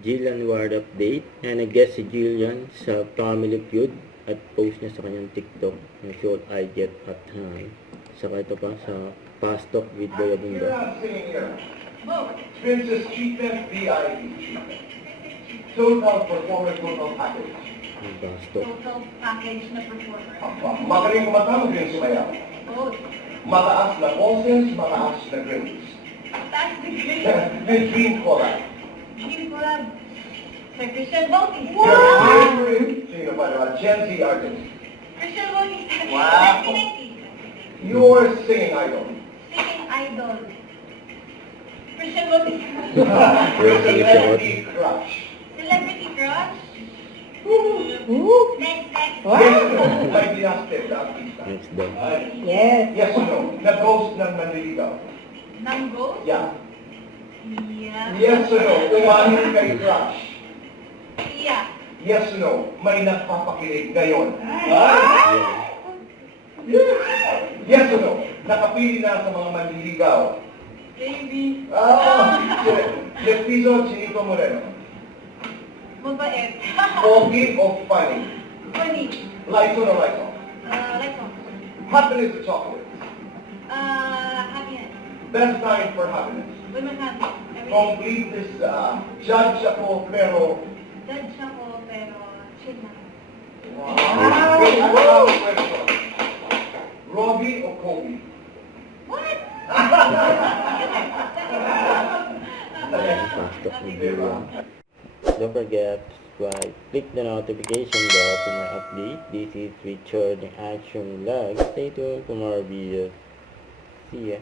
Jillian Ward update. Na nag-guest si Jillian sa Family Feud at post niya sa kanyang TikTok na Should I Get At High. Saka ito pa sa Fast Talk with Boy Abunda. Princess treatment, VIP treatment. Total performance, total package. Ang Fast Talk. Total package na performer. Magaling kumanta, magaling sumayaw. Oh, Mataas na boses, mataas na grades. that's the great. The dream collab. Dream collab. Sir Christian Bautista. Your favorite, sino ba naman, Gen Z artist. Christian Bautista. Wow. 1990. Your singing idol. Singing idol. Christian Bautista. Celebrity crush. Celebrity crush. Next. Yes or no, may dinastic na artista. Next daw. Yes. Yes or no, na-ghost ng manliligaw. Nanggo? Yeah. Yeah. Yes or no, umahin kay crush. Yeah. Yes or no, may nagpapakilig ngayon. Yes or no, nakapili na sa mga manliligaw. Baby. Leftizo, Chinito Moreno. Mabait. Pogi o funny? Funny. Lights or no lights off? Like what? Happiness or chocolate? Happiness. Best time for happiness. Women happy. Every day. Complete this, judge ako pero... Judge ako, pero chill na. Wow! Wait, ano ang question? Robbie o Kobe? What? Fast Talk with Boy Abunda. Don't forget to subscribe, click the notification bell for more updates. This is Richard in Action Vlog. Stay tuned for more videos. See ya.